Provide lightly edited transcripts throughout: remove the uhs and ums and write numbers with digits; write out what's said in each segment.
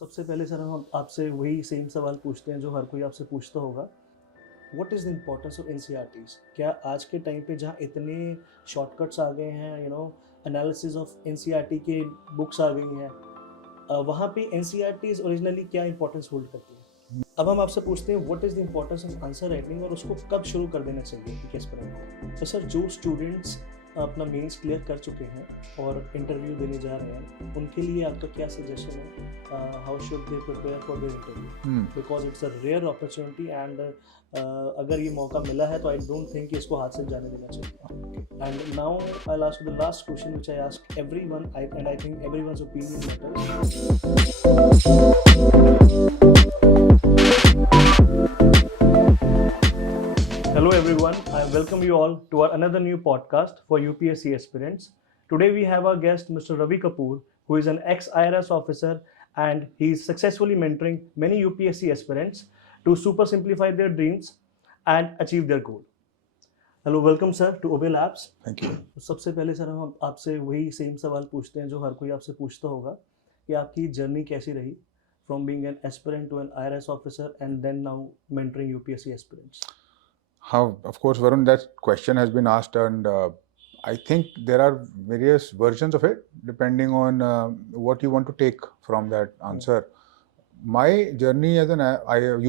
सबसे पहले सर हम आपसे वही सेम सवाल पूछते हैं जो हर कोई आपसे पूछता होगा। What is the importance of NCERTs? क्या आज के टाइम पे जहाँ इतने शॉर्टकट्स आ गए हैं, एनालिसिस ऑफ एनसीईआरटी के बुक्स आ गई हैं, वहाँ पे एनसीईआरटीज़ ओरिजिनली क्या इंपॉर्टेंस होल्ड करती है? अब हम आपसे पूछते हैं what is the importance of answer writing और उसको कब शुरू कर देना चाहिए कि किस पर। तो सर जो स्टूडेंट्स अपना मेंस क्लियर कर चुके हैं और इंटरव्यू देने जा रहे हैं उनके लिए आपका क्या सजेशन है? How should they prepare for their interview, because it's a rare opportunity and अगर ये मौका मिला है तो आई डोंट थिंक इसको हाथ से जाने देना चाहिए। And now I last the last question which I ask everyone, and I think everyone's opinion matters. Hello everyone, I welcome you all to our another new podcast for UPSC aspirants. Today we have our guest Mr. Ravi Kapoor, who is an ex-IRS officer and he is successfully mentoring many UPSC aspirants to super simplify their dreams and achieve their goal. Hello, welcome sir to Obey Labs. Thank you. सबसे पहले sir हम आपसे वही same सवाल पूछते हैं जो हर कोई आपसे पूछता होगा कि आपकी जर्नी कैसी रही from being an aspirant to an IRS officer and then now mentoring UPSC aspirants. How, of course, Varun, that question has been asked, and I think there are various versions of it depending on what you want to take from that answer. My journey as an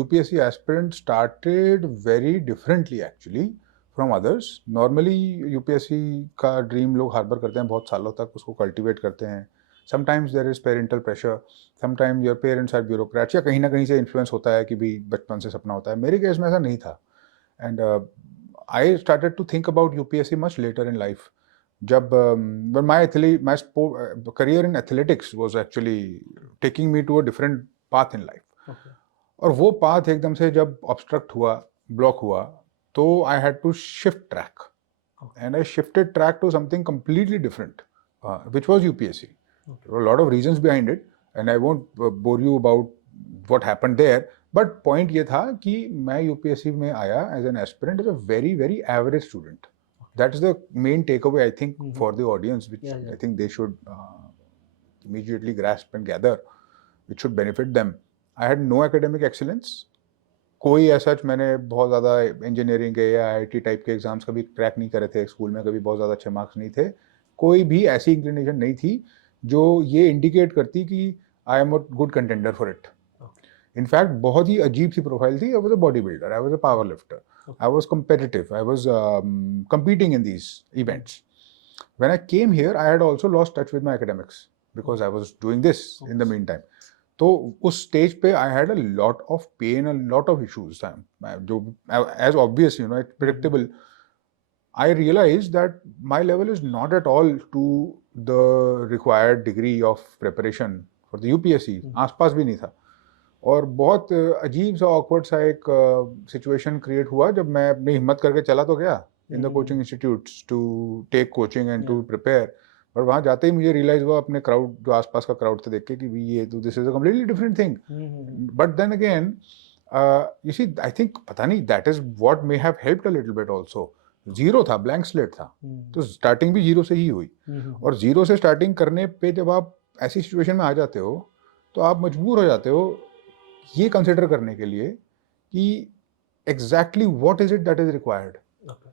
UPSC aspirant started very differently actually from others. Normally UPSC का dream लोग harbour करते हैं बहुत सालों तक, उसको cultivate करते हैं. Sometimes there is parental pressure, sometimes your parents are bureaucrats, या कहीं ना कहीं से influence होता है कि भी बचपन से सपना होता है. मेरे केस में ऐसा नहीं था. And I started to think about UPSC much later in life. जब when my career in athletics was actually taking me to a different path in life. Okay. और वो path एकदम से जब obstruct हुआ, block हुआ, तो I had to shift track. Okay. And I shifted track to something completely different, which was UPSC. Okay. There were a lot of reasons behind it, and I won't bore you about what happened there. But point ये था कि मैं UPSC में आया as an aspirant as a very very average student. That is the main takeaway I think for the audience, which I think they should immediately grasp and gather, which should benefit them. I had no academic excellence. कोई ऐसा मैंने बहुत ज़्यादा engineering के या IIT type के exams कभी crack नहीं करे थे, स्कूल में कभी बहुत ज़्यादा अच्छे मार्क्स नहीं थे. कोई भी ऐसी इंक्लिनेशन नहीं थी जो ये इंडिकेट करती कि I am a good contender for it. In fact बहुत ही अजीब सी प्रोफाइल थी. I was a body builder, I was a power lifter, I was competitive, I was competing in these events. When I came here, I had also lost touch with my academics because I was doing this in the meantime. तो उस stage पे I had a lot of pain, a lot of issues. जो as obvious, it's predictable. I realized that my level is not at all to the required degree of preparation for the UPSC. आसपास भी नहीं था. और बहुत अजीब सा awkward सा एक सिचुएशन क्रिएट हुआ जब मैं अपनी हिम्मत करके चला तो गया in the coaching institutes to take coaching and to prepare. और वहाँ जाते ही मुझे रियलाइज हुआ अपने क्राउड, जो आसपास का क्राउड था, देख के कि ये तो this is a completely different thing. But then again you see, I think पता नहीं, that is what may have helped a little bit also. Zero था, ब्लैंक स्लेट था, तो स्टार्टिंग भी जीरो से ही हुई. और जीरो से स्टार्टिंग करने पे जब आप ऐसी सिचुएशन में आ जाते हो तो आप मजबूर हो जाते हो ये कंसिडर करने के लिए कि exactly what is it that is required. Okay.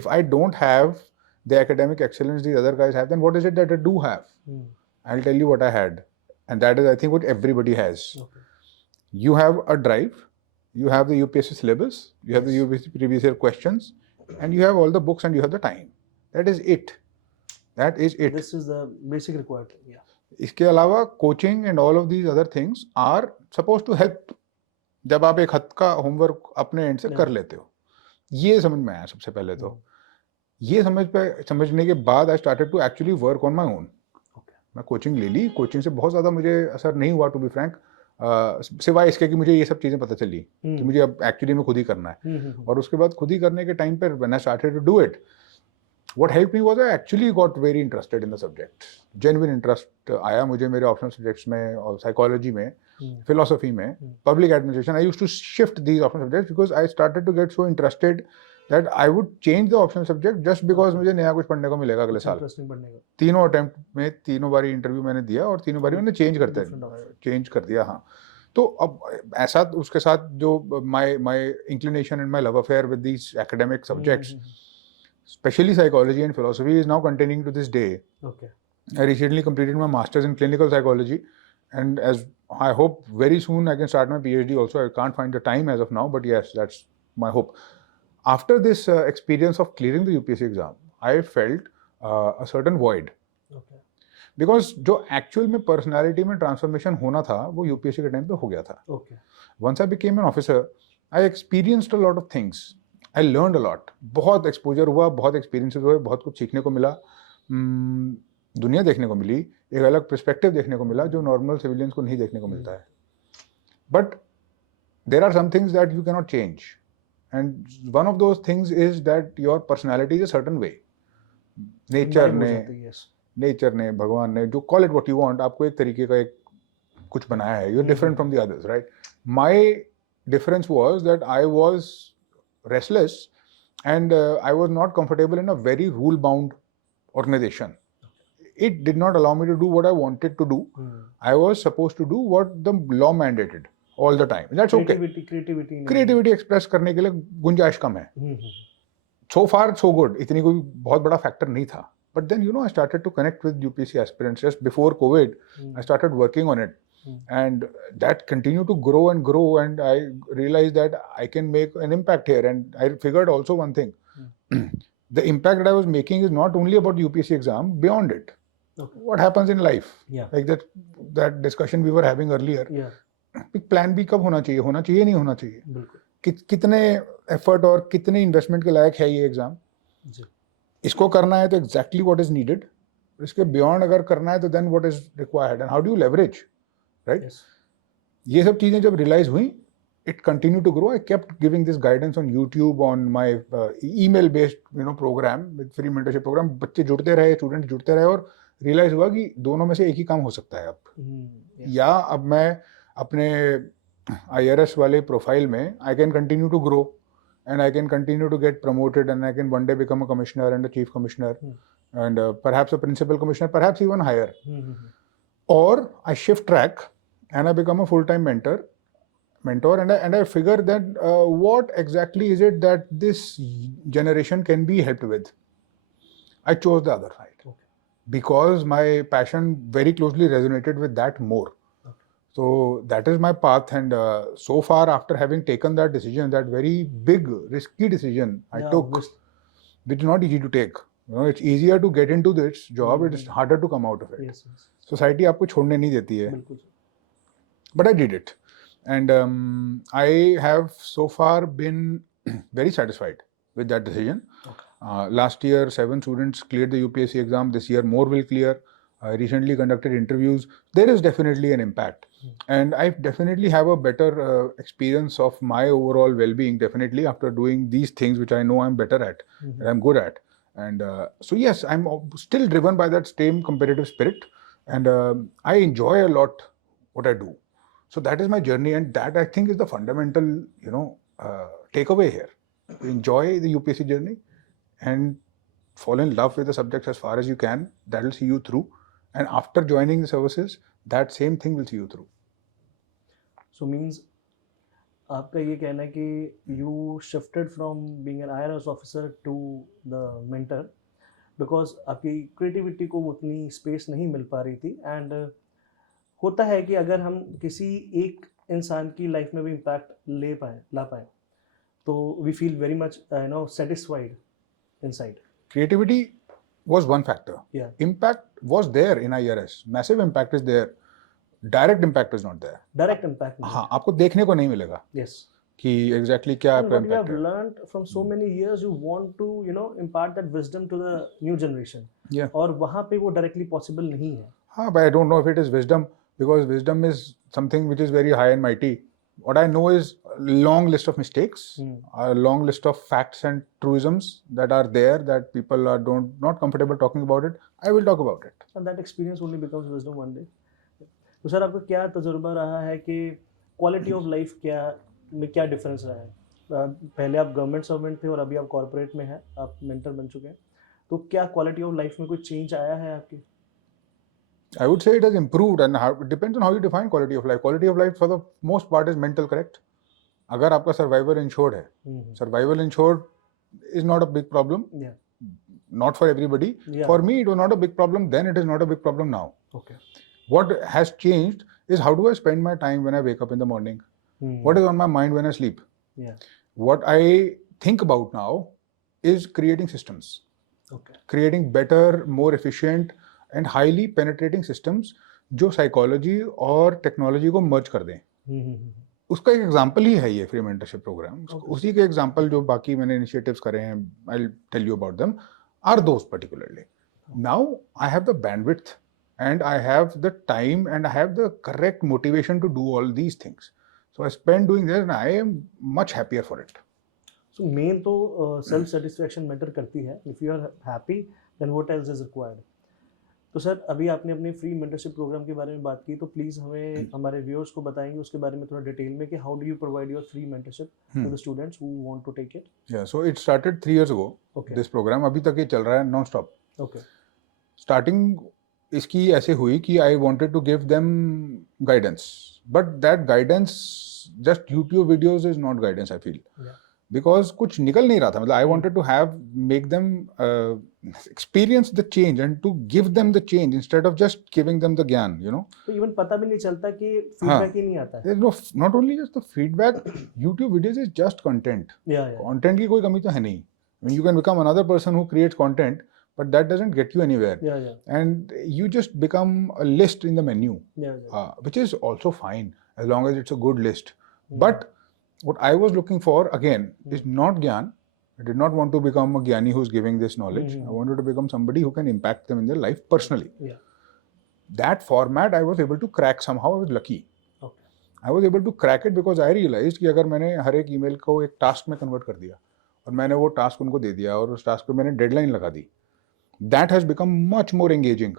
If I don't have the academic excellence these other guys have, then what is it that I do have? I'll tell you what I had, and that is, I think, what everybody has. Okay. You have a drive, you have the UPSC syllabus, you have the UPSC previous year questions, and you have all the books and you have the time. That is it. That is it. This is the basic requirement. Yeah. इसके अलावा coaching and all of these other things are suppose to help जब आप एक हद का homework अपने and से कर लेते हो. ये समझ में आया सबसे पहले. तो ये समझने के बाद I started to actually work on my own. मैं कोचिंग ले ली. कोचिंग से बहुत ज़्यादा मुझे असर नहीं हुआ, टू बी फ्रैंक, सिवाय इसके कि मुझे ये सब चीज़ें पता चली कि मुझे अब एक्चुअली में खुद ही करना है. और उसके बाद खुद ही करने के टाइम पर when I started to do it, what helped me was I actually got very interested in the subject. Genuine interest आया मुझे मेरे optional subjects में, और psychology में, philosophy में, public administration. I used to shift these optional subjects because I started to get so interested that I would change the optional subject just because मुझे नया कुछ पढ़ने को मिलेगा अगले साल. इंटरेस्टिंग पढ़ने का. तीनों अटेम्प्ट में तीनों बारी इंटरव्यू मैंने दिया और तीनों बारी मैंने चेंज कर दिया. हाँ, तो अब ऐसा उसके साथ जो my inclination and my love affair with these academic subjects, especially psychology and philosophy, is now continuing to this day. Okay. I recently completed my master's in clinical psychology, and as I hope very soon I can start my PhD also. I can't find the time as of now, but yes, that's my hope. After this experience of clearing the UPSC exam, I felt a certain void. Okay. Because जो actual में personality में transformation होना था वो UPSC के time पे हो गया था. Once I became an officer, I experienced a lot of things, I learned a lot. बहुत एक्सपोजर हुआ, बहुत एक्सपीरियंसेस हुए, बहुत कुछ सीखने को मिला, दुनिया देखने को मिली, एक अलग पर्सपेक्टिव देखने को मिला जो नॉर्मल सिविलियंस को नहीं देखने को मिलता है. But there are some things that you can not change, and one of those things is that your personality is a certain way. Nature ने भगवान ने जो call it what you want, आपको एक तरीके का एक कुछ बनाया है. You are different from the others, right? My difference was that I was restless and I was not comfortable in a very rule bound organization. It did not allow me to do what I wanted to do. I was supposed to do what the law mandated all the time. That's okay. Creativity express करने के लिए गुंजाइश कम है. So far so good, इतनी कोई बहुत बड़ा factor नहीं था. But then, I started to connect with UPSC aspirants just before COVID. I started working on it. And that continued to grow, and I realized that I can make an impact here. And I figured also one thing. The impact that I was making is not only about UPSC exam, beyond it. Okay. What happens in life? Yeah. Like that discussion we were having earlier. Yeah. Plan B कब होना चाहिए, नहीं होना चाहिए. बिल्कुल. कितने effort और कितने इन्वेस्टमेंट के लायक है ये एग्जाम. इसको करना है तो एग्जैक्टली व्हाट इज नीडेड, इसके बियॉन्ड अगर करना है तो then what is required and how do you leverage, right? ये सब चीजें जब रियलाइज हुई, it continued to grow. I kept giving this guidance on YouTube, on my email based program with free mentorship program. बच्चे जुड़ते रहे, student जुड़ते रहे, और रियलाइज हुआ कि दोनों में से एक ही काम हो सकता है अब. या अब मैं अपने IRS वाले प्रोफाइल में I can continue to grow and I can continue to get promoted, and I can one day become a commissioner and a chief commissioner and perhaps a principal commissioner, perhaps even higher. Or I shift track and I become a full-time mentor, and I figure that what exactly is it that this generation can be helped with. I chose the other side because my passion very closely resonated with that more. So that is my path, and so far after having taken that decision, that very big risky decision I took, which is not easy to take. It's easier to get into this job, it is harder to come out of it. Society आपको छोड़ने नहीं देती है. But I did it, and I have so far been very satisfied with that decision. Last year 7 students cleared the UPSC exam. This year more will clear. I recently conducted interviews. There is definitely an impact, and I definitely have a better experience of my overall well-being, definitely, after doing these things which I know I'm better at, and I'm good at. And so yes, I'm still driven by that same competitive spirit, and I enjoy a lot what I do. So that is my journey, and that I think is the fundamental takeaway here. Enjoy the UPSC journey and fall in love with the subjects as far as you can. That will see you through. And after joining the services, that same thing will see you through. So means आपका ये कहना है कि you shifted from being an IRS officer to the mentor because आपकी creativity को उतनी space नहीं मिल पा रही थी. And होता है कि अगर हम किसी एक इंसान की लाइफ में भी impact ला पाए तो we feel very much satisfied inside. Creativity was one factor. Yeah. Impact was there in IRS. Massive impact is there. Direct impact is not there. Direct impact. हाँ, आपको देखने को नहीं मिलेगा. Yes. कि exactly क्या आपका impact है. What you have learned from so many years, you want to impart that wisdom to the new generation. Yeah. और वहाँ पे वो directly possible नहीं है. हाँ, but I don't know if it is wisdom, because wisdom is something which is very high and mighty. What I know is a long list of mistakes, a long list of facts and truisms that are there that people are not comfortable talking about it. I will talk about it. And that experience only becomes wisdom one day. तो sir आपका क्या तजुर्बा रहा है कि quality of life में क्या difference रहा है? पहले आप गवर्नमेंट सर्वेंट थे और अभी आप कॉर्पोरेट में हैं, आप मेंटर बन चुके हैं, तो क्या क्वालिटी ऑफ लाइफ में कोई चेंज आया है आपकी? I would say it has improved, and how, it depends on how you define quality of life. Quality of life for the most part is mental, correct? अगर आपका survival insured है, survival insured is not a big problem. Yeah. Not for everybody. Yeah. For me, it was not a big problem then. It is not a big problem now. Okay. What has changed is how do I spend my time when I wake up in the morning? What is on my mind when I sleep? Yeah. What I think about now is creating systems. Okay. Creating better, more efficient and highly penetrating systems जो psychology और technology को मर्ज कर दें. उसका एक example ही है ये free mentorship programme. उसी के एग्जांपल जो बाकी मैंने इनिशिएटिव्स करे हैं, I will tell you about them, are those particularly. Now I have the bandwidth and I have the time and I have the correct motivation to do all these things. So I spend doing this and I am much happier for it. So main तो self satisfaction matter करती है. If you are happy, then what else is required? तो sir अभी आपने अपने free mentorship programme के बारे में बात की, तो प्लीज़ हमें हमारे व्यूअर्स को बताएंगे उसके बारे में थोड़ा डिटेल में कि how do you provide your free mentorship to the students who want to take it. Yeah, so it started 3 years ago. Okay. This program अभी तक ये चल रहा है नॉन स्टॉप. Okay. Starting इसकी ऐसे हुई कि I wanted to give them guidance, but that guidance, just YouTube videos is not guidance I feel, because कुछ निकल नहीं रहा था. मतलब I wanted to have make them experience the change and to give them the change instead of just giving them the ज्ञान, you know. तो even पता भी नहीं चलता कि फीडबैक ही नहीं आता है. No, not only just the feedback, YouTube videos is just content. Content की कोई कमी तो है नहीं. You can become another person who creates content, but that doesn't get you anywhere. And you just become a list in the menu, which is also fine as long as it's a good list. But what I was looking for again is not gyan. I did not want to become a gyani who's giving this knowledge. I wanted to become somebody who can impact them in their life personally. That format I was able to crack somehow. I was lucky. I was able to crack it because I realized कि अगर मैंने हर एक email को एक task में convert कर दिया और मैंने वो task उनको दे दिया और उस task पे मैंने deadline लगा दी, that has become much more engaging.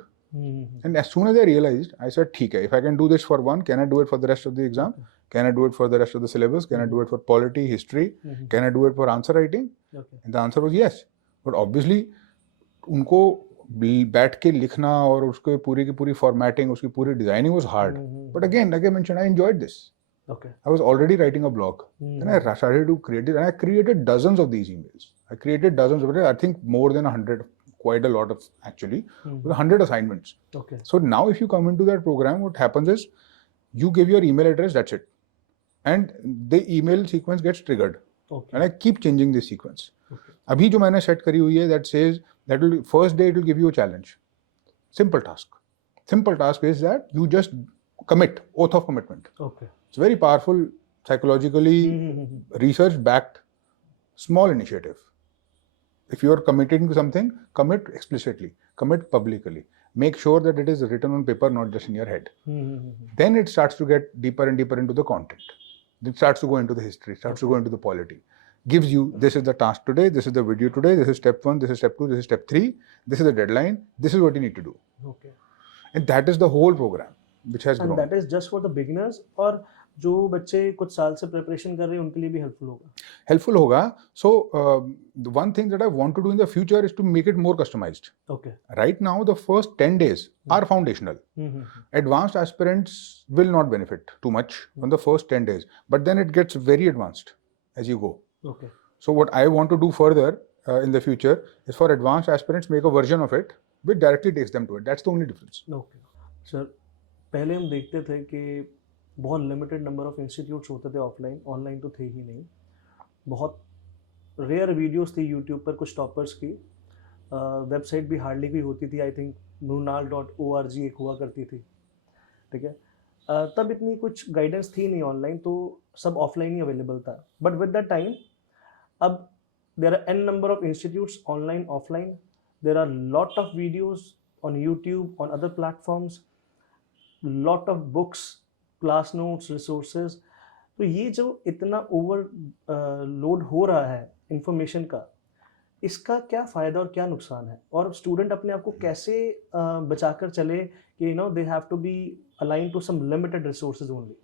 And as soon as I realized, I said, ठीक है, if I can do this for one, can I do it for the rest of the exam? Can I do it for the rest of the syllabus? Can I do it for polity, history? Can I do it for answer writing? And the answer was yes. But obviously, उनको बैठ के लिखना और उसके पूरी की पूरी formatting, उसकी पूरी designing was hard. But again, like I mentioned, I enjoyed this. Okay. I was already writing a blog. Then I started to create it, and I created dozens of these emails. I created dozens of it. I think more than 100. Quite a lot of actually, with 100 assignments. Okay. So now if you come into that program, what happens is you give your email address, that's it. And the email sequence gets triggered. Okay. And I keep changing this sequence. Okay. Abhi jo maine set kari hui hai, that says that will first day it will give you a challenge. Simple task. Simple task is that you just commit, oath of commitment. Okay. It's very powerful, psychologically research backed, small initiative. If you are committing to something, commit explicitly, commit publicly. Make sure that it is written on paper, not just in your head. Then it starts to get deeper and deeper into the content. It starts to go into the history, starts to go into the polity. Gives you, this is the task today, this is the video today, this is step 1, this is step 2, this is step 3, this is the deadline, this is what you need to do. Okay. And that is the whole program, which has grown. And that is just for the beginners, or जो बच्चे कुछ साल से preparation कर रहे हैं उनके लिए भी हेल्पफुल होगा? हेल्पफुल होगा. सो the one thing that I want to do in the future is to make it more customized. Okay. Right now the first 10 days are foundational. Advanced aspirants will not benefit too much on the first 10 days, but then it gets very advanced as you go. Okay. So what I want to do further in the future is for advanced aspirants make a version of it which directly takes them to it. That's the only difference. Okay. Sir, पहले हम देखते थे कि बहुत limited number of institutes होते थे offline, online तो थे ही नहीं. बहुत रेयर वीडियोस थी यूट्यूब पर कुछ टॉपर्स की. वेबसाइट भी हार्डली कोई होती थी. आई थिंक mrunal.org एक हुआ करती थी. ठीक है. तब इतनी कुछ गाइडेंस थी नहीं ऑनलाइन, तो सब ऑफलाइन ही अवेलेबल था. बट विद द टाइम अब there are an number of institutes online offline. There are lot of videos on YouTube, on other platforms, lot of books, class notes, resources. तो ये जो इतना over load हो रहा है information का, इसका क्या फ़ायदा और क्या नुकसान है, और स्टूडेंट अपने आप को कैसे बचाकर चले कि they have to be aligned to some limited resources only.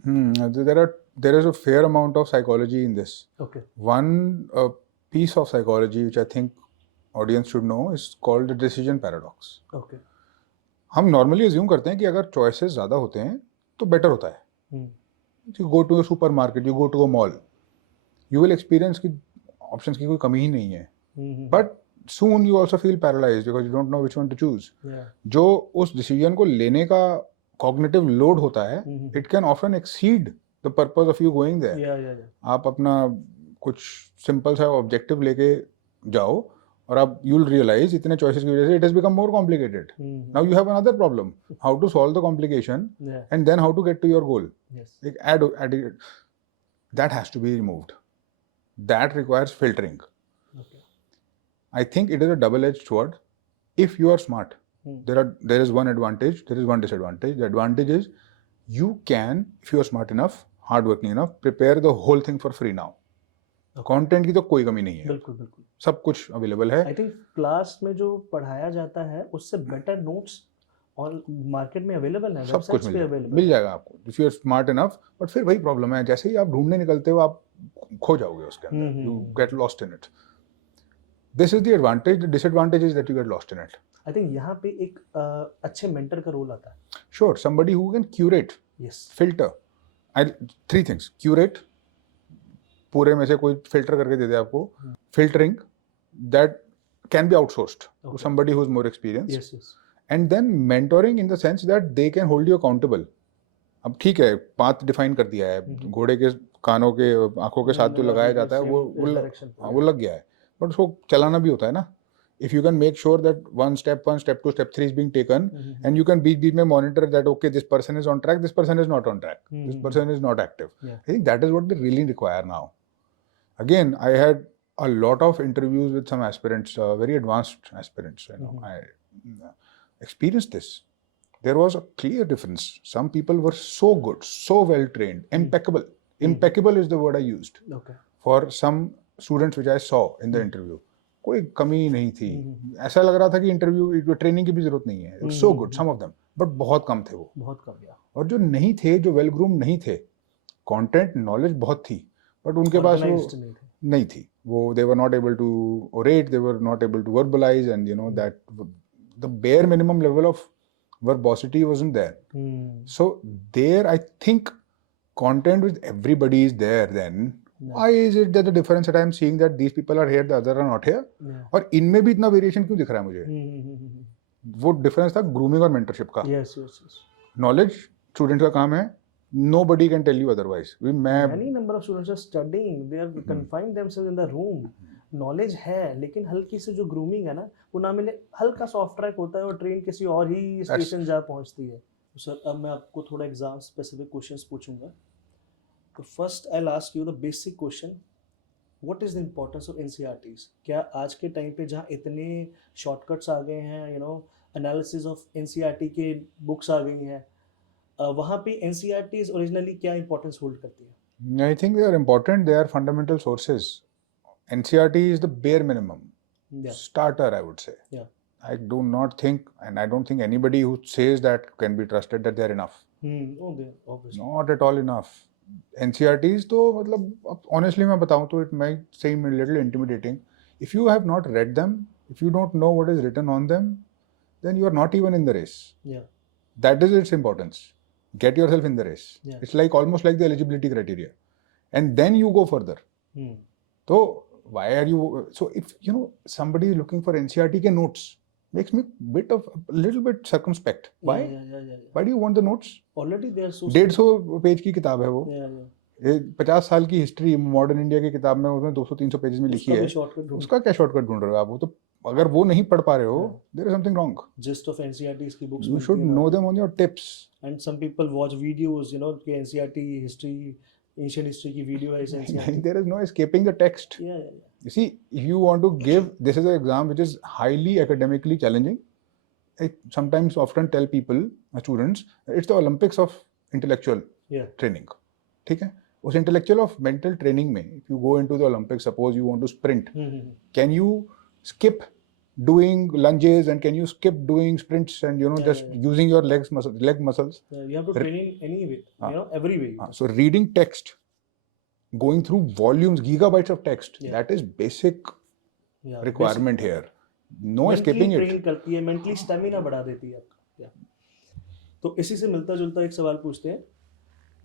There is a fair amount of psychology in this. Okay. One piece of psychology which I think audience should know is called the decision paradox. Okay. हम normally assume करते हैं कि अगर choices ज़्यादा होते हैं तो better होता है. You go to a supermarket, you go to a mall, you will experience कि options की कोई कमी ही नहीं है. But soon you also feel paralyzed because you don't know which one to choose. Yeah. जो उस decision को लेने का cognitive load होता है, it can often exceed the purpose of you going there. Yeah. आप अपना कुछ simple सा objective लेके जाओ और आप you'll realize इतने choices की वजह से it has become more complicated. Now you have another problem. How to solve the complication and then how to get to your goal. Yes. Like add that has to be removed. That requires filtering. Okay. I think it is a double-edged sword. If you are smart, there is one advantage, there is one disadvantage. The advantage is you can, if you are smart enough, hardworking enough, prepare the whole thing for free now. Content की तो कोई कमी नहीं है. बिल्कुल. सब कुछ available है. आई थिंक क्लास में जो पढ़ाया जाता है उससे बेटर नोट्स ऑन मार्केट में अवेलेबल है. सब कुछ मिल जाएगा आपको if you are smart enough. But फिर वही प्रॉब्लम है, जैसे ही आप ढूंढने निकलते हो आप खो जाओगे उसके अंदर. You get lost in it. This is the advantage. The disadvantage is that you get lost in it. I think यहाँ पे एक अच्छे मेंटर का रोल आता है. Sure, somebody who can curate, filter. Three things. Curate, पूरे में से कोई फिल्टर करके दे दे आपको. Filtering, that can be outsourced to somebody who is more experienced. And then mentoring in the sense that they can hold you accountable. अब ठीक है, पाथ डिफाइन कर दिया है, घोड़े के कानों के आंखों के साथ जो लगाया जाता है वो लग गया है, बट उसको चलाना भी होता है ना. If you can make sure that step 1, step 2, step 3 is being taken, and you can बीच में monitor that okay, this person is on track, this person is not on track, this person is not active. I think that is what they really require now. Again, I had a lot of interviews with some aspirants, very advanced aspirants. I experienced this. There was a clear difference. Some people were so good, so well trained, impeccable. Impeccable is the word I used. Okay. For some students which I saw in the interview. कोई कमी नहीं थी. ऐसा लग रहा था कि interview training की भी जरूरत नहीं है. So good some of them, but बहुत कम थे वो. बहुत कम. और जो नहीं थे, जो वेल ग्रूम नहीं थे, कंटेंट नॉलेज बहुत थी, बट उनके पास वो नहीं थी. वो they were not able to orate, they were not able to verbalise, and you know that the bare minimum level of verbosity wasn't there. So there I think content with everybody is there then. Why is it that the difference that I am seeing that these people are here, the other are not here? और इनमें भी इतना variation क्यों दिख रहा है मुझे? वो डिफरेंस था ग्रूमिंग और मेंटरशिप का. नॉलेज स्टूडेंट का काम है. Nobody can tell you otherwise. Many number of students are studying. They are confined themselves in the room. Knowledge है, लेकिन हल्की से जो ग्रूमिंग है ना वो ना मिले. हल्का सॉफ्ट ट्रैक होता है और ट्रेन किसी और ही स्टेशन जा पहुंचती है. सर अब मैं आपको थोड़ा एग्जाम स्पेसिफिक क्वेश्चंस पूछूंगा. तो first I will ask you the basic question, what is the importance of NCERTs? क्या आज के टाइम पे जहाँ इतने शॉर्टकट्स आ गए हैं, एनालिसिस ऑफ एनसीईआरटी के बुक्स आ गई हैं, वहाँ पे एनसीईआरटीज ओरिजिनली क्या इंपॉर्टेंस होल्ड करती है? I think they are important. They are fundamental sources. NCERT is the bare minimum starter, I would say. I do not think, and I don't think anybody who says that can be trusted that they are enough. Obviously. Not at all enough. NCERTs तो मतलब honestly मैं बताऊँ तो it might seem a little intimidating. If you have not read them, if you don't know what is written on them, then you are not even in the race. That is its importance. Get yourself in the race. It's like almost like the eligibility criteria, and then you go further. So why are you so if somebody is looking for NCERT के notes makes me a little bit circumspect. Why? Why do you want the notes? Already they are so 150 page की किताब है वो. 50 साल की history modern India की किताब में उसमें 200-300 पेजेस में लिखी है. उसका क्या शॉर्टकट ढूंढ रहे हो आप? वो तो अगर वो नहीं पढ़ पा रहे हो, there is something wrong. Gist of NCERTs की books. You should know them on your tips. And some people watch videos, कि NCERT history, ancient history की video है NCERT. There is no escaping the text. You see, if you want to give, this is an exam which is highly academically challenging. I sometimes often tell people, students, it's the Olympics of intellectual training. ठीक है? उस intellectual of mental training में, if you go into the Olympics, suppose you want to sprint, can you skip doing lunges and can you skip doing sprints and just Yeah. using your leg muscles. You have to train in any way, every way. So reading text, going through volumes, gigabytes of text, Yeah. that is basic requirement here. No Mentally escaping it. Train करती है, mentally stamina बढ़ा देती है आपका। तो इसी से मिलता जुलता एक सवाल पूछते हैं,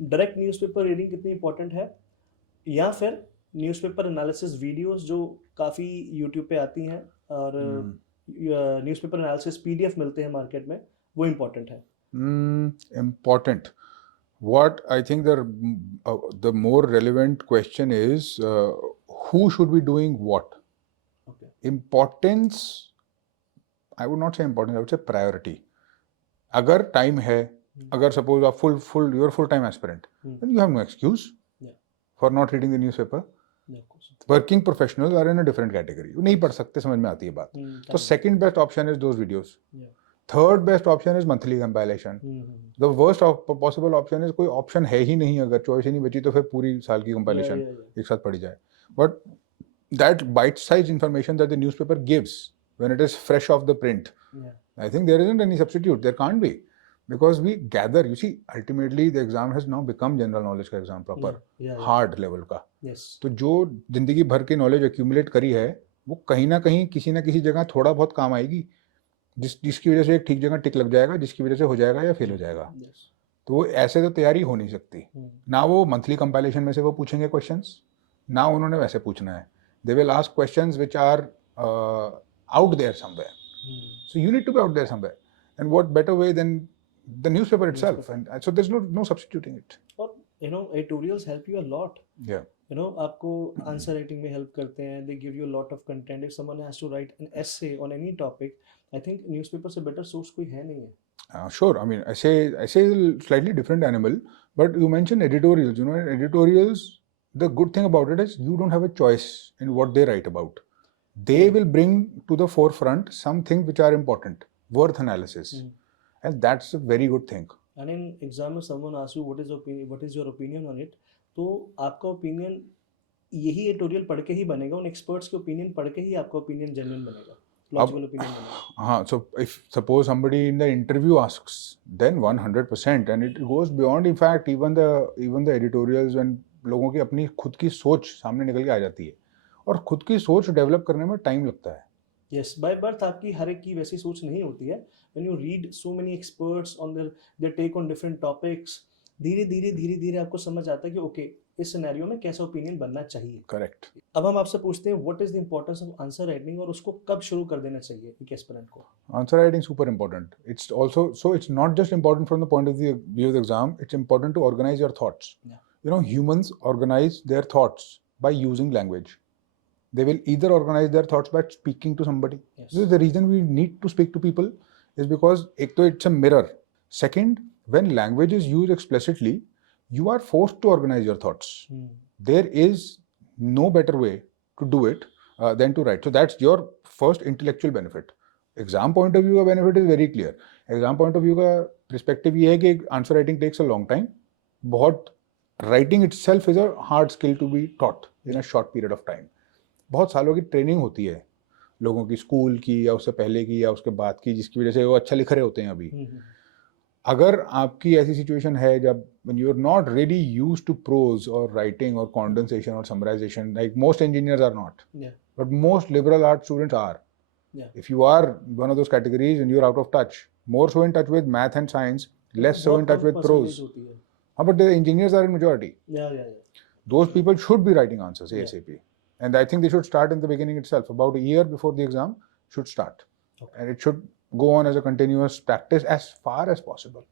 डायरेक्ट न्यूज़पेपर रीडिंग कितनी इंपॉर्टेंट है, या फिर न्यूज़पेपर एनालिसिस वीडियोस जो काफ़ी यूट्यूब पे आती हैं और न्यूज़पेपर एनालिसिस पीडीएफ मिलते हैं मार्केट में, वो इम्पोर्टेंट है? Important. What I think the more relevant question is who should be doing what. Okay. Importance, I would not say importance, I would say priority. अगर टाइम है, अगर suppose आप you're full time aspirant, then you have no excuse for not reading the newspaper. Working professionals are in a different category. वो नहीं पढ़ सकते, समझ में आती है बात. तो second best option is those videos. Third best option is monthly compilation. The worst possible option is कोई option है ही नहीं, अगर choice ही नहीं बची तो फिर पूरी साल की compilation एक साथ पढ़ी जाए. But that bite-sized information that the newspaper gives when it is fresh off the print, I think there isn't any substitute. There can't be, because we gather. You see, ultimately the exam has now become general knowledge का exam proper, hard level का. तो जो जिंदगी भर की knowledge accumulate करी है, वो कहीं ना कहीं किसी ना किसी जगह थोड़ा बहुत काम आएगी, जिसकी वजह से एक ठीक जगह टिक लग जाएगा, जिसकी वजह से हो जाएगा या फेल हो जाएगा. तो वो ऐसे तो तैयारी हो नहीं सकती ना. वो मंथली कंपाइलेशन में से वो पूछेंगे क्वेश्चंस, ना उन्होंने वैसे पूछना है. They will ask questions which are out there somewhere. So you need to be out there somewhere, and what better way than the newspaper itself? And so there's no substituting it. और editorials help you a lot. Yeah. आपको answer writing में help करते हैं. They give you a lot of content. If someone has to write an essay on any topic, I think newspaper से better source कोई है नहीं है. Sure. I mean, essay is a slightly different animal, but you mentioned editorials. In editorials, the good thing about it is you don't have a choice in what they write about. They will bring to the forefront some things which are important, worth analysis, and that's a very good thing. And in exam, if someone asks you what is your opinion on it, तो आपका opinion यही editorial पढ़ के ही बनेगा. उन experts के opinion पढ़ के ही आपका opinion genuine बनेगा, logical opinion बनेगा. हाँ, so if suppose somebody in the interview asks, then 100%, and it goes beyond. In fact, even the editorials, when लोगों की अपनी खुद की सोच सामने निकल के आ जाती है, और खुद की सोच डेवलप करने में टाइम लगता है. Yes, by birth आपकी हर एक की वैसी सोच नहीं होती है. When you read so many experts on their take on different topics, धीरे आपको समझ आता है कि ओके, इस सिनेरियो में कैसा ओपिनियन बनना चाहिए. करेक्ट. अब हम आपसे पूछते हैं, what is the importance of answer writing, और उसको कब शुरू कर देना चाहिए एक एस्पिरेंट को? Answer writing super important. It's also, so it's not just important from the point of view of the exam. It's important to organize your thoughts. Humans organize their thoughts by using language. They will either organize their thoughts by speaking to somebody. This is the reason we need to speak to people, is because it's a mirror. Second, when language is used explicitly, you are forced to organize your thoughts. There is no better way to do it than to write. So that's your first intellectual benefit. Exam point of view का benefit is very clear. Exam point of view का perspective ये है कि answer writing takes a long time. Writing itself is a hard skill to be taught in a short period of time. बहुत सालों की training होती है लोगों की, स्कूल की या उससे पहले की या उसके बाद की, जिसकी वजह से वो अच्छा लिख रहे होते हैं अभी. अगर आपकी ऐसी सिचुएशन है जब when you are not really used to prose or writing or condensation or summarization, like most engineers are not, but most liberal arts students are. If you are one of those categories and you are out of touch, more so in touch with math and science, less so in touch with prose. But the engineers are in majority. Those people should be writing answers ASAP. And I think they should start in the beginning itself. About a year before the exam should start. And it should go on as a continuous practice as far as possible.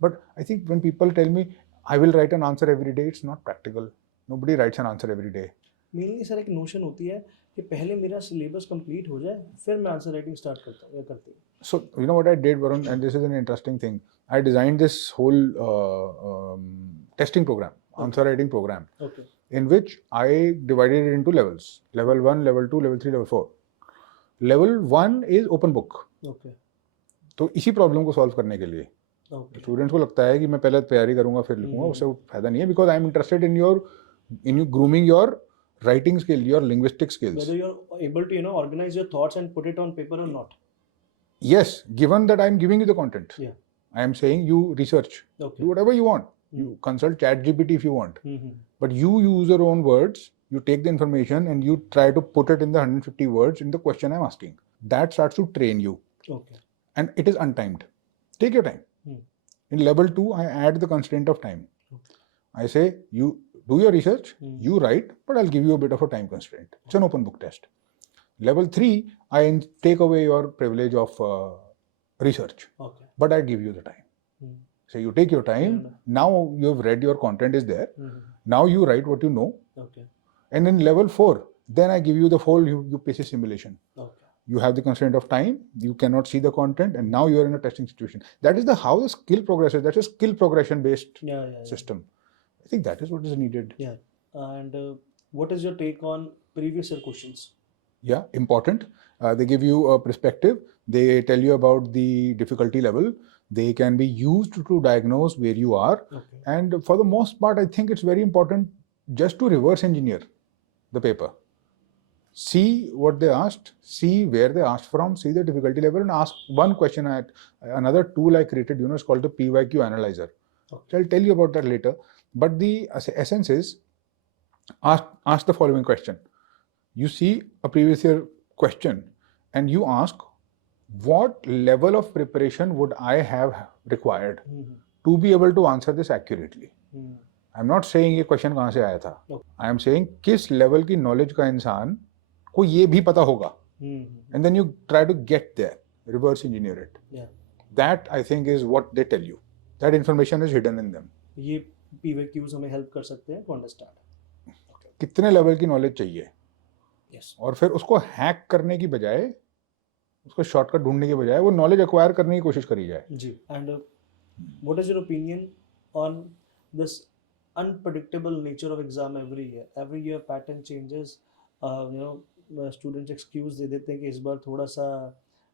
But I think when people tell me, I will write an answer every day, it's not practical. Nobody writes an answer every day. Mainly sir एक notion होती है कि पहले मेरा syllabus complete हो जाए, फिर मैं आंसर राइटिंग स्टार्ट करता हूँ या करती हूँ. So you know what I did, Varun, and this is an interesting thing. I designed this whole testing program, answer writing program, in which I divided it into levels. Level 1, level 2, level 3, level 4. Level 1 is open book. तो इसी problem को solve करने के लिए students को लगता है कि मैं पहले तैयारी करूंगा फिर लिखूंगा, उससे फायदा नहीं है. Because I am interested in your grooming your writing skill, your linguistic skills. Whether you're able to, organize your thoughts and put it on paper or not. Yes, given that I'm giving you the content. Yeah. I am saying you research. Okay. Do whatever you want. You consult ChatGPT if you want. Mm-hmm. But you use your own words, you take the information and you try to put it in the 150 words in the question I'm asking. That starts to train you. Okay. And it is untimed. Take your time. In level 2, I add the constraint of time. Okay. I say, you do your research, you write, but I'll give you a bit of a time constraint. It's an open book test. Level 3, I take away your privilege of research, Okay. but I give you the time. So you take your time, now you've read your content is there, now you write what you know, Okay. and in level 4, then I give you the whole UPSC simulation. Okay. You have the constraint of time, you cannot see the content, and now you are in a testing situation. That is how the skill progresses. That's a skill progression based system. I think that is what is needed. Yeah. And what is your take on previous year questions? Yeah, important. They give you a perspective. They tell you about the difficulty level. They can be used to diagnose where you are. Okay. And for the most part, I think it's very important just to reverse engineer the paper. See what they asked, see where they asked from, see the difficulty level, and ask one question. At another tool I created, it's called the PYQ Analyzer. Okay. So I'll tell you about that later. But the essence is, ask the following question. You see a previous year question and you ask, what level of preparation would I have required to be able to answer this accurately? I'm not saying ये question कहाँ से आया था. I am saying किस level की knowledge का इंसान को ये भी पता होगा. And then you try to get there, reverse engineer it. Yeah. That I think is what they tell you. That information is hidden in them. ये PYQs हमें help कर सकते हैं to understand. कितने level की knowledge चाहिए? Yes. और फिर उसको हैक करने की बजाय, उसको शॉर्टकट ढूंढने की बजाय वो नॉलेज एक्वायर करने की कोशिश करी जाए. जी. And what is your opinion on this unpredictable nature of exam every year? Every year pattern changes. Students excuse दे देते हैं कि इस बार थोड़ा सा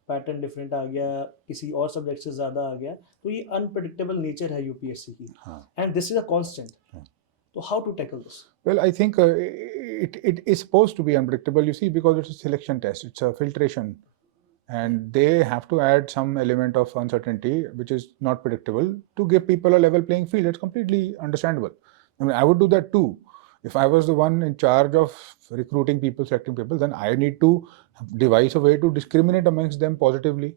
पैटर्न डिफरेंट आ गया, किसी और सब्जेक्ट से ज़्यादा आ गया. तो ये अनप्रेडिक्टेबल नेचर है यूपीएससी की. And this is a constant. So how to tackle this? Well, I think it is supposed to be unpredictable, you see, because it's a selection test, it's a filtration, and they have to add some element of uncertainty, which is not predictable, to give people a level playing field. It's completely understandable. I mean, I would do that too. If I was the one in charge of recruiting people, selecting people, then I need to devise a way to discriminate amongst them positively,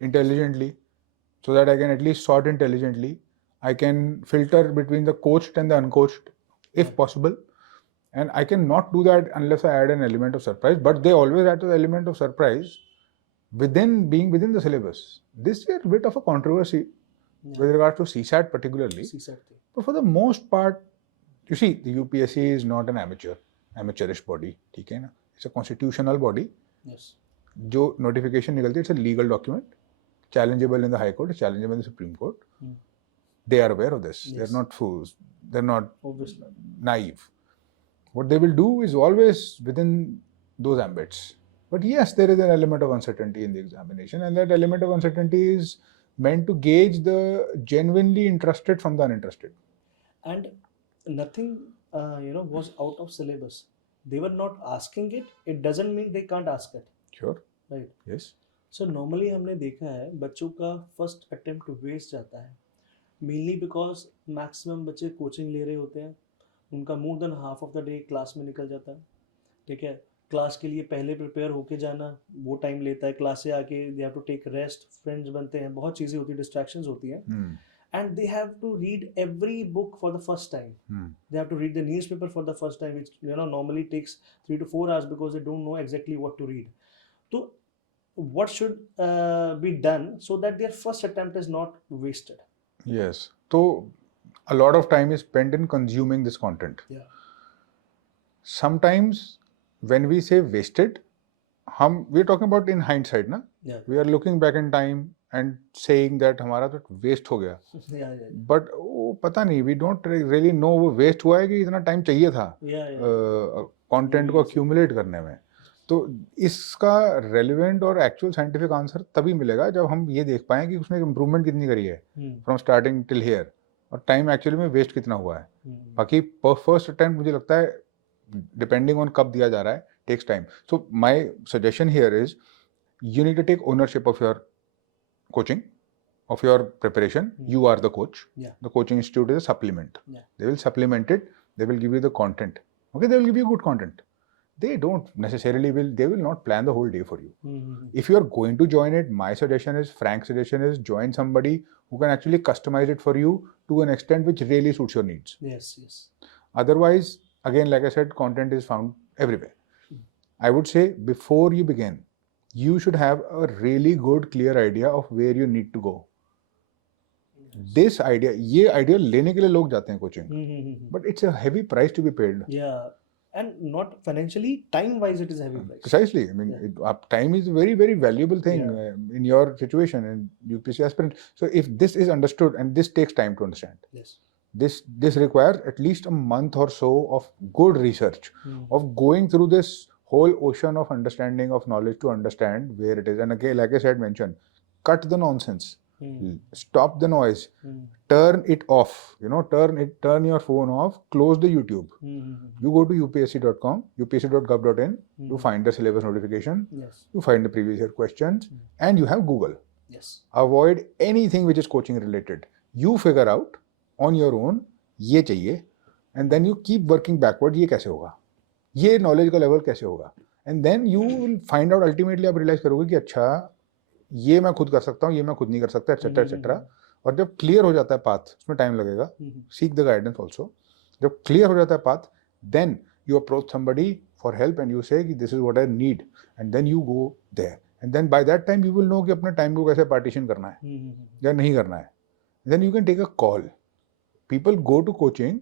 intelligently, so that I can at least sort intelligently. I can filter between the coached and the uncoached, if possible. And I cannot do that unless I add an element of surprise. But they always add the element of surprise being within the syllabus. This is a bit of a controversy with regard to CSAT particularly. But for the most part, you see, the UPSC is not an amateurish body. Okay? It's a constitutional body. Yes. जो notification निकलती है, it's a legal document, challengeable in the High Court, it's challengeable in the Supreme Court. They are aware of this. Yes. They're not fools. They're not naive. What they will do is always within those ambits. But yes, there is an element of uncertainty in the examination, and that element of uncertainty is meant to gauge the genuinely interested from the uninterested. And nothing, was out of syllabus. They were not asking it. It doesn't mean they can't ask it. Sure. Right. Yes. So normally हमने देखा है बच्चों का first attempt waste जाता है. Mainly because maximum बच्चे coaching ले रहे होते हैं, उनका more than half of the day class में निकल जाता है. ठीक है, क्लास के लिए पहले प्रिपेयर होके जाना वो टाइम लेता है, क्लास से आके they have to take rest, friends बनते हैं, बहुत चीज़ें होती हैं, डिस्ट्रैक्शंस होती हैं. And they have to read every book for the first time. They have to read the newspaper for the first time, which normally takes 3 to 4 hours because they don't know exactly what to read. So what should be done so that their first attempt is not wasted? Yes. So a lot of time is spent in consuming this content. Yeah. Sometimes when we say wasted, we're talking about in hindsight, na? Yeah. We are looking back in time and saying that हमारा तो waste हो गया. Yeah. But पता नहीं, we don't really know वो waste हुआ है कि इतना time चाहिए था content को accumulate करने में. तो इसका relevant और actual scientific answer तभी मिलेगा जब हम ये देख पाएं कि उसने improvement कितनी करी है from starting till here, और time actually में waste कितना हुआ है. बाकी first attempt मुझे लगता है डिपेंडिंग ऑन कब दिया जा रहा है, takes time. So my suggestion here is you need to take ownership of your coaching, of your preparation. You are the coach. Yeah. The coaching institute is a supplement. Yeah. They will supplement it. They will give you the content. Okay, they will give you good content. They don't necessarily they will not plan the whole day for you. If you are going to join it, my suggestion is, frank suggestion is, join somebody who can actually customize it for you to an extent which really suits your needs. Yes, yes. Otherwise, again, like I said, content is found everywhere. I would say before you begin, you should have a really good, clear idea of where you need to go. This idea, ये idea लेने के लिए लोग जाते हैं coaching, but it's a heavy price to be paid. Yeah, and not financially, time-wise, it is a heavy price. Precisely. I mean, time is a very, very valuable thing in your situation and UPSC aspirant. So if this is understood, and this takes time to understand. Yes. This requires at least a month or so of good research, of going through this whole ocean of understanding of knowledge to understand where it is. And again, like I said, mentioned, cut the nonsense, stop the noise, turn it off. Turn your phone off, close the YouTube. You go to upsc.com, upsc.gov.in, you find the syllabus notification, Yes. you find the previous year questions, and you have Google. Yes. Avoid anything which is coaching related. You figure out on your own, ये चाहिए, and then you keep working backward, ये कैसे होगा, ये knowledge का level कैसे होगा, and then you will find out, ultimately आप रियलाइज करोगे कि अच्छा ये मैं खुद कर सकता हूँ, ये मैं खुद नहीं कर सकता, एटसेट्रा एटसेट्रा. और जब क्लियर हो जाता है पाथ, उसमें टाइम लगेगा, सीक द गाइडेंस ऑल्सो. जब क्लियर हो जाता है path, then you approach somebody for help and you say कि this is what I need, and then you go there, and then by that time you will know कि अपने time को कैसे partition करना है या नहीं करना है. Then you can take a call. People go to coaching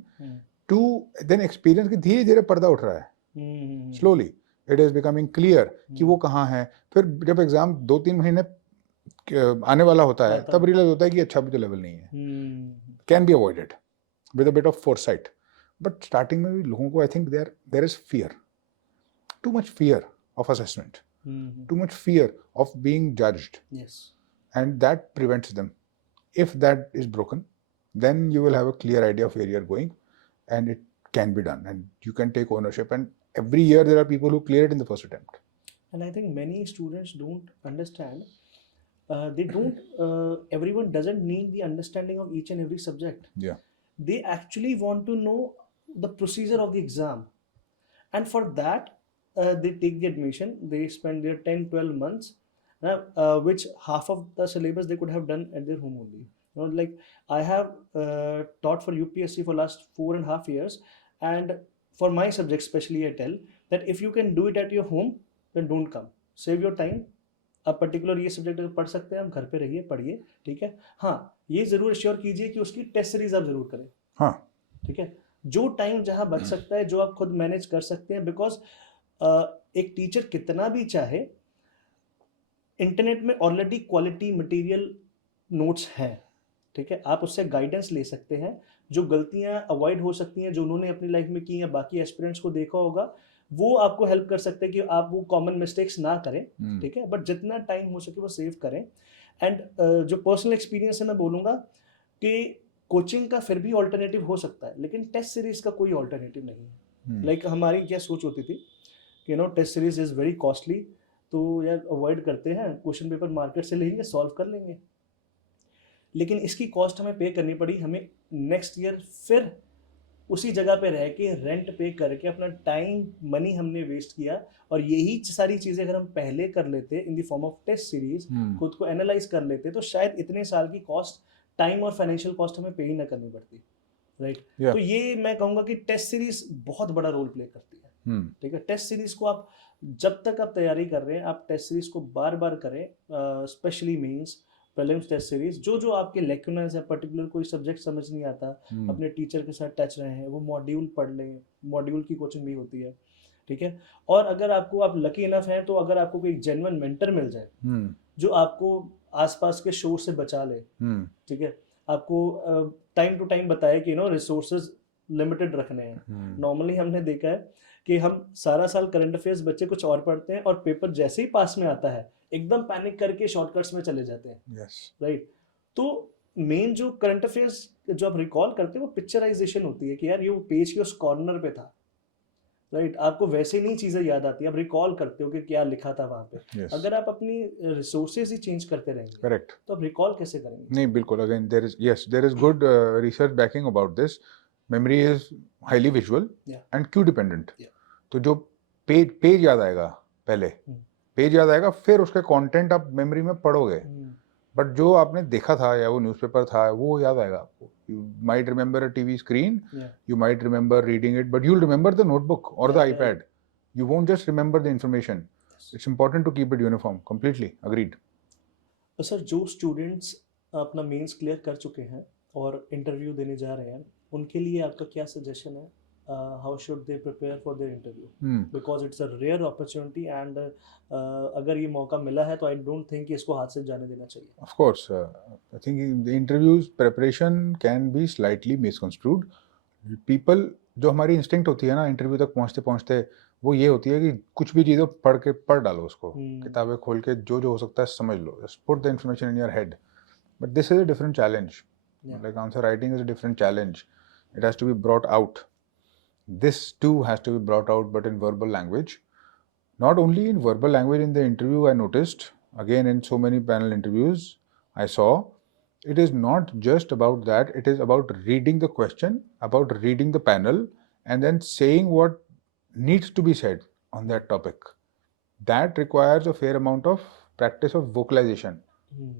to then experience कि धीरे धीरे पर्दा उठ रहा है. Slowly it is becoming clear कि वो कहाँ है. फिर जब एग्जाम 2-3 महीने आने वाला होता है, तब रियलाइज होता है कि अच्छा अभी तो लेवल नहीं है. Can be avoided with a bit of foresight. But starting में भी लोगों को I think there is fear, too much fear of assessment, too much fear of being judged. Yes. And that prevents them. If that is broken, then you will have a clear idea of where you are going, and it can be done, and you can take ownership. And every year there are people who clear it in the first attempt. And I think many students don't understand. Everyone doesn't need the understanding of each and every subject. Yeah. They actually want to know the procedure of the exam. And for that, they take the admission. They spend their 10-12 months, which half of the syllabus they could have done at their home only. Like I have taught for UPSC for last 4.5 years, and for my subject especially I tell that if you can do it at your home, then don't come. Save your time. अब particular ये subject अगर पढ़ सकते हैं, हम घर पे रहिए, पढ़िए, ठीक है. हाँ, ये जरूर श्योर कीजिए कि उसकी टेस्ट सीरीज आप जरूर करें. हाँ, ठीक है. जो टाइम जहाँ बच सकता है, जो आप खुद मैनेज कर सकते हैं, बिकॉज एक टीचर कितना भी चाहे, इंटरनेट में ऑलरेडी क्वालिटी मटेरियल नोट्स हैं, ठीक है. आप उससे गाइडेंस ले सकते हैं. जो गलतियां अवॉइड हो सकती हैं, जो उन्होंने अपनी लाइफ में की या बाकी एस्पिरेंट्स को देखा होगा, वो आपको हेल्प कर सकते हैं कि आप वो कॉमन मिस्टेक्स ना करें, ठीक है. बट जितना टाइम हो सके वो सेव करें. एंड जो पर्सनल एक्सपीरियंस है, मैं बोलूँगा कि कोचिंग का फिर भी ऑल्टरनेटिव हो सकता है, लेकिन टेस्ट सीरीज का कोई ऑल्टरनेटिव नहीं है. लाइक हमारी क्या सोच होती थी कि test series is very costly, तो यार अवॉइड करते हैं, क्वेश्चन पेपर मार्केट से लेंगे, सॉल्व कर लेंगे. लेकिन इसकी कॉस्ट हमें पे करनी पड़ी. हमें नेक्स्ट ईयर फिर उसी जगह पे रह के रेंट पे करके अपना टाइम मनी हमने वेस्ट किया. और यही सारी चीज़ें अगर हम पहले कर लेते in the form of test series, खुद को एनालाइज कर लेते, तो शायद इतने साल की कॉस्ट, टाइम और फाइनेंशियल कॉस्ट हमें पे ही ना करनी पड़ती. राइट. तो ये मैं कहूँगा कि टेस्ट सीरीज बहुत बड़ा रोल प्ले करती है. ठीक है. टेस्ट सीरीज को आप जब तक आप तैयारी कर रहे हैं, आप टेस्ट सीरीज को बार बार करें, specially means prelims test series. जो आपके लेक्चर्स है, पर्टिकुलर कोई सब्जेक्ट समझ नहीं आता, अपने टीचर के साथ टच रहे हैं, वो मॉड्यूल पढ़ लें. मॉड्यूल की कोचिंग भी होती है, ठीक है. और अगर आप लकी इनफ हैं, तो अगर आपको कोई जेन्युइन मेंटर मिल जाए जो आपको आसपास के शोर से बचा ले, ठीक है, आपको टाइम टू टाइम बताए कि रिसोर्सेज लिमिटेड रखने हैं. नॉर्मली हमने देखा है कि हम सारा साल करंट अफेयर्स बच्चे कुछ और पढ़ते हैं, और पेपर जैसे ही पास में आता है एकदम पैनिक करके शॉर्टकट्स में चले जाते हैं. राइट. तो मेन जो करंट अफेयर्स जो आप रिकॉल करते हैं, वो पिक्चराइजेशन होती है कि यार ये पेज के उस कॉर्नर पे था, राइट आपको वैसे नहीं चीजें याद आती, आप रिकॉल करते हो कि क्या लिखा था वहां पे। Yes. अगर आप अपनी रिसोर्सेज ही चेंज करते रहेंगे Correct. तो आप रिकॉल कैसे करेंगे? नहीं बिल्कुल, again there is good research backing about this. Memory is highly visual Yeah. and cue dependent. Yeah. तो जो पेज याद आएगा पहले, पेज याद आएगा, फिर उसका कंटेंट आप मेमोरी में पढ़ोगे, बट जो आपने देखा था या वो न्यूज़पेपर था वो याद आएगा आपको. You might remember a TV screen, you might remember reading it, but you'll remember the notebook or the iPad. You won't just remember the information. It's important to keep it uniform. Completely agreed. तो sir जो students अपना mains clear कर चुके हैं और interview देने जा रहे हैं उनके लिए आपका क्या सजेशन है? How should they prepare for their interview, because it's a rare opportunity and अगर ये मौका मिला है तो आई डोंट थिंक इसको हाथ से जाने देना चाहिए. Of course, I think the interviews preparation can be slightly misconstrued. People, जो हमारी इंस्टिंक्ट होती है ना इंटरव्यू तक पहुंचते पहुंचते, वो ये होती है कि कुछ भी चीज़ें पढ़ डालो उसको, किताबें खोल के जो जो हो सकता है समझ लो, just put the information in your head. But this is a different challenge. Like answer writing is a different challenge. It has to be brought out. This too has to be brought out, but in verbal language. Not only in verbal language in the interview, I noticed, again in so many panel interviews I saw, it is not just about that, it is about reading the question, about reading the panel, and then saying what needs to be said on that topic. That requires a fair amount of practice of vocalization.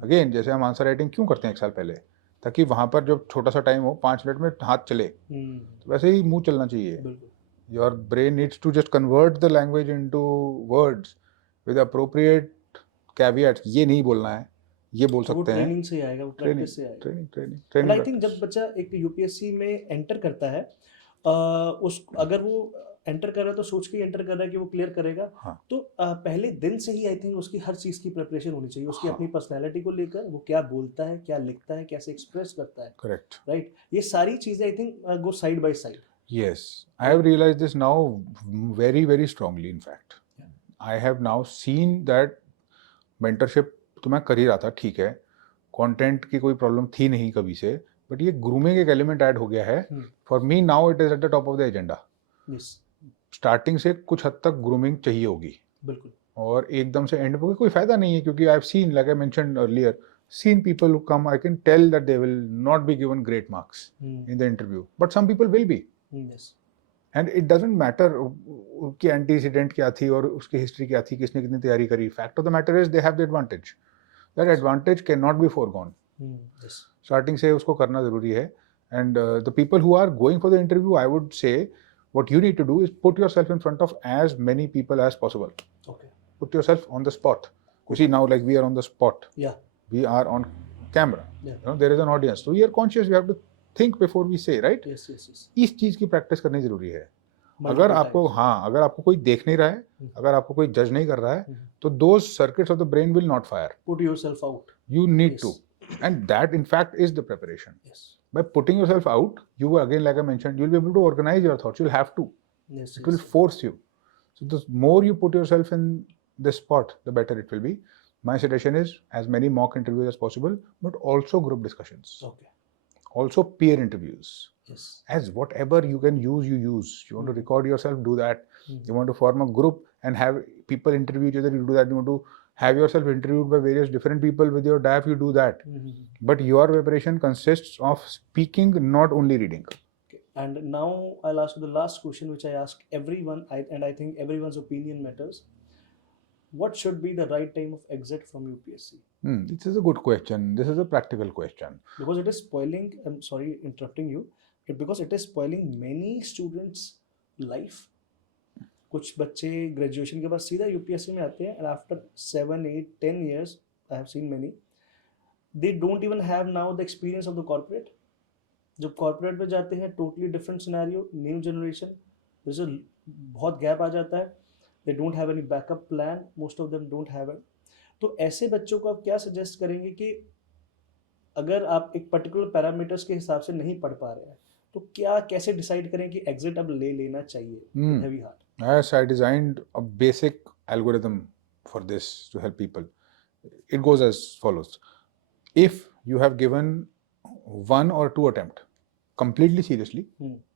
Again, जैसे हम answer writing क्यों करते हैं एक साल पहले, ताकि वहाँ पर जब छोटा सा टाइम हो 5 मिनट में हाथ चले, तो वैसे ही मुंह चलना चाहिए. Your brain needs to just convert the language into words with appropriate caveats. ये नहीं बोलना है, ये बोल सकते हैं. ट्रेनिंग से आएगा, वो प्रैक्टिस से आएगा. ट्रेनिंग. आई थिंक जब बच्चा एक यूपीएससी में एंटर करता है, उस अगर वो एंटर कर रहा है तो सोच के एंटर कर रहा है कि वो क्लियर करेगा. हाँ. तो पहले दिन से ही आई थिंक उसकी हर चीज की प्रिपरेशन होनी चाहिए, उसकी हाँ. अपनी पर्सनैलिटी को लेकर, वो क्या बोलता है, क्या लिखता है, कैसे एक्सप्रेस करता है. करेक्ट. राइट, ये सारी चीजें I think go side by side. Yes, I have realized this now very, very strongly. In fact, I have now seen that mentorship तो मैं कर ही रहा था, ठीक है, कंटेंट की कोई प्रॉब्लम थी नहीं कभी से, बट ये ग्रूमिंग एक एलिमेंट ऐड हो गया है. For me now it is at the top of the agenda. Starting से कुछ हद तक ग्रूमिंग चाहिए होगी. बिल्कुल. और एकदम से एंड पे कोई फायदा नहीं है, क्योंकि I have seen, like I mentioned earlier, seen people who come, I can tell that they will not be given great marks in the interview, but some people will be. Yes. And it doesn't matter उसकी antecedent क्या थी और उसकी history क्या थी, किसने कितनी तैयारी करी. Fact of the matter is they have the advantage. That advantage can not be foregone. Starting से उसको करना जरूरी है. And the people who are going for the interview, I would say what you need to do is put yourself in front of as many people as possible. Okay. Put yourself on the spot. You see now, like we are on the spot. Yeah. We are on camera. Yeah. You know, there is an audience. So we are conscious. We have to think before we say, right? Yes, yes, yes. इस चीज की practice करनी जरूरी है. अगर आपको अगर आपको कोई देख नहीं रहा है, अगर आपको कोई जज नहीं कर रहा है, तो those circuits of the brain will not fire. Put yourself out. You need to, and that in fact is the preparation. Yes. By putting yourself out, you will, again, like I mentioned, you'll be able to organize your thoughts. You'll have to. Yes. It will force you. So the more you put yourself in this spot, the better it will be. My suggestion is as many mock interviews as possible, but also group discussions. Okay. Also peer interviews. Yes. As whatever you can use, you use. You want to record yourself, do that. You want to form a group and have people interview each other, you do that. You want to have yourself interviewed by various different people with your DAF, you do that. But your preparation consists of speaking, not only reading. Okay. And now I'll ask you the last question, which I ask everyone, and I think everyone's opinion matters. What should be the right time of exit from UPSC? This is a good question. This is a practical question. Because it is spoiling, I'm sorry interrupting you, because it is spoiling many students' life. कुछ बच्चे graduation के बाद सीधा UPSC में आते हैं, and after 7, 8, 10 years, I have seen many, they don't even have now the experience of the corporate. जब corporate में जाते हैं, totally different scenario, new generation, बहुत गैप आ जाता है. They don't have any backup plan. Most of them don't have it. तो ऐसे बच्चों को आप क्या सजेस्ट करेंगे कि अगर आप एक पर्टिकुलर पैरामीटर्स के हिसाब से नहीं पढ़ पा रहे हैं, तो क्या कैसे डिसाइड करें कि एग्जिट अब ले लेना चाहिए? Heavy heart. Yes, I designed a basic algorithm for this to help people. It goes as follows. If you have given 1 or 2 attempts completely seriously,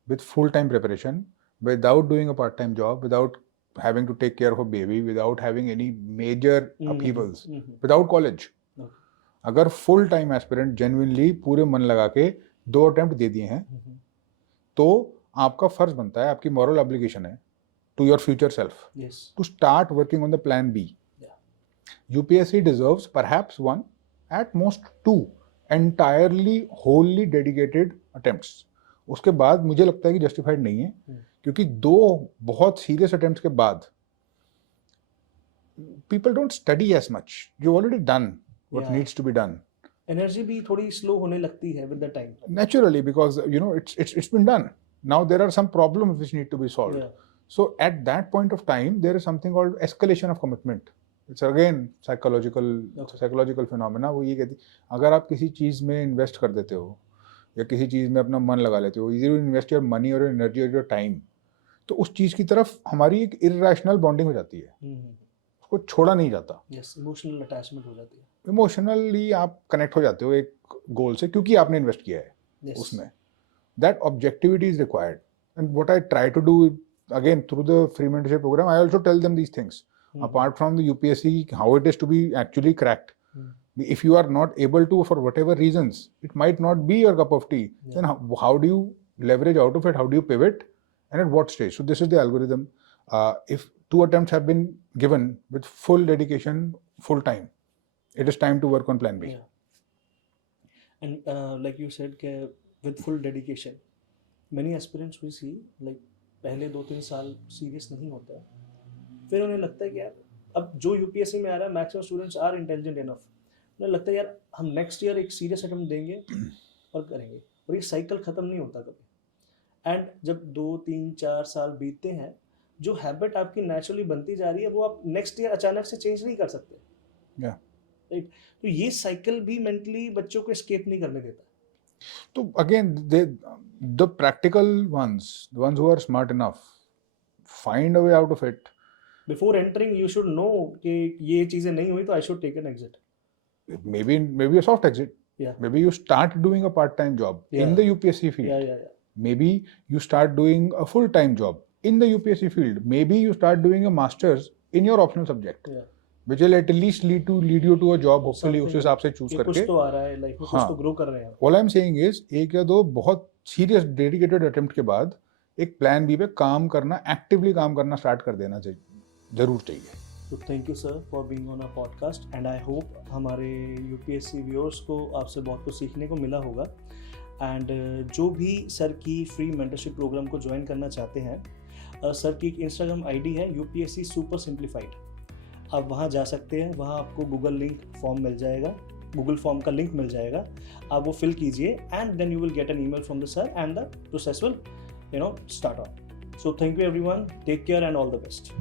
with full-time preparation, without doing a part-time job, without having to take care of a baby, without having any major upheavals, without college. Okay. अगर full time aspirant genuinely पूरे मन लगा के 2 attempt दे दिए हैं तो आपका फर्ज बनता है, आपकी मॉरल ऑब्लिगेशन है to your future self to start working on the plan B. UPSC deserves perhaps 1, at most 2 entirely wholly dedicated attempts. उसके बाद मुझे लगता है कि जस्टिफाइड नहीं है क्योंकि 2 बहुत सीरियस अटेम्प्ट्स के बाद people don't study as much. You've already done what needs to be done. Energy भी थोड़ी स्लो होने लगती है with the time. Naturally, because it's been done. Now there are some problems which need to be solved. So at that point of time, there is something called escalation of commitment. It's again psychological phenomena. वो ये कहती अगर आप किसी चीज़ में invest कर देते हो या किसी चीज़ में अपना मन लगा लेते हो, either you invest your money or your energy or your time, तो उस चीज़ की तरफ हमारी एक irrational bonding हो जाती है. उसको छोड़ा नहीं जाता. इमोशनल अटैचमेंट हो जाती है. इमोशनली आप कनेक्ट हो जाते हो एक गोल से क्योंकि आपने इन्वेस्ट किया है उसमें. That objectivity is required. And what I try to do again through the free mentorship program, I also tell them these things. Apart from the UPSC, how it is to be actually cracked. If you are not able to, for whatever reasons, it might not be your cup of tea. Then how do you leverage out of it? How do you pivot? And at what stage? So this is the algorithm. If 2 attempts have been given with full dedication, full time, it is time to work on plan B. And like you said, with full dedication, many aspirants we see like पहले 2-3 साल serious नहीं होता है, फिर उन्हें लगता है कि यार अब जो यूपीएससी में आ रहा है maximum students are intelligent enough, उन्हें लगता है यार हम नेक्स्ट ईयर एक सीरियस अटेम्प्ट देंगे और करेंगे, और ये साइकिल ख़त्म नहीं होता कभी. एंड जब 2-3-4 साल बीतते हैं, जो हैबिट आपकी नेचुरली बनती जा रही है वो आप नेक्स्ट ईयर अचानक से चेंज नहीं कर सकते. राइट. तो ये साइकिल भी मेंटली बच्चों को एस्केप नहीं करने देता. तो again the practical ones, the ones who are smart enough, find a way out of it. Before entering, you should know कि ये चीजें नहीं हुई तो I should take an exit. Maybe a soft exit. Maybe you start doing a part-time job in the UPSC field. Maybe you start doing a full-time job in the UPSC field. Maybe you start doing a master's in your optional subject. Which will at least lead you to a job. Hopefully उस हिसाब से choose करके. कुछ तो आ रहा है life में, कुछ तो ग्रो कर रहे हैं. All I'm saying is 1 या 2 बहुत सीरियस डेडिकेटेड अटेम्प्ट के बाद एक प्लान बी पे काम करना, एक्टिवली काम करना स्टार्ट कर देना चाहिए, जरूर चाहिए. तो thank you sir for being on our podcast and I hope हमारे यूपीएससी व्यूअर्स को आपसे बहुत कुछ सीखने को मिला होगा. एंड जो भी सर की फ्री मेंटरशिप प्रोग्राम को ज्वाइन करना चाहते हैं, सर की एक इंस्टाग्राम आईडी है यूपीएससी सुपर सिंप्लीफाइड. आप वहाँ जा सकते हैं, वहाँ आपको गूगल फॉर्म का लिंक मिल जाएगा. आप वो फिल कीजिए and then you will get an email from the sir and the process will start on. So thank you everyone, take care and all the best.